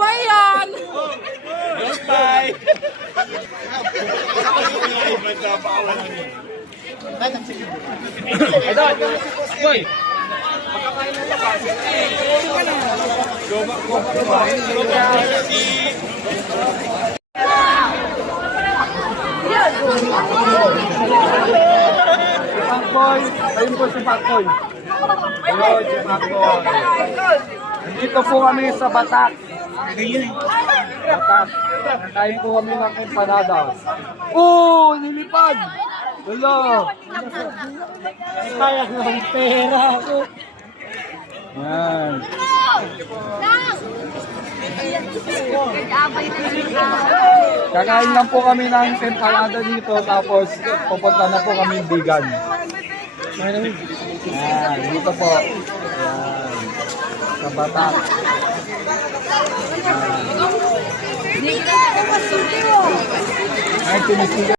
ba yan? Bye! Boy! Pakboy, ayun po si Pakboy. Ayun, si Pakboy. Dito po kami sa Batak. Batak. Kain po kami ng empanadas. Oh, nilipad! Wala. Kaya ng pera ako. Yan. Kakain lang po kami ng empanada dito, tapos pupunta na po kami Bigan. Yan, dito po. Yan. Sa Batak. Yan. Ay, tinisigan.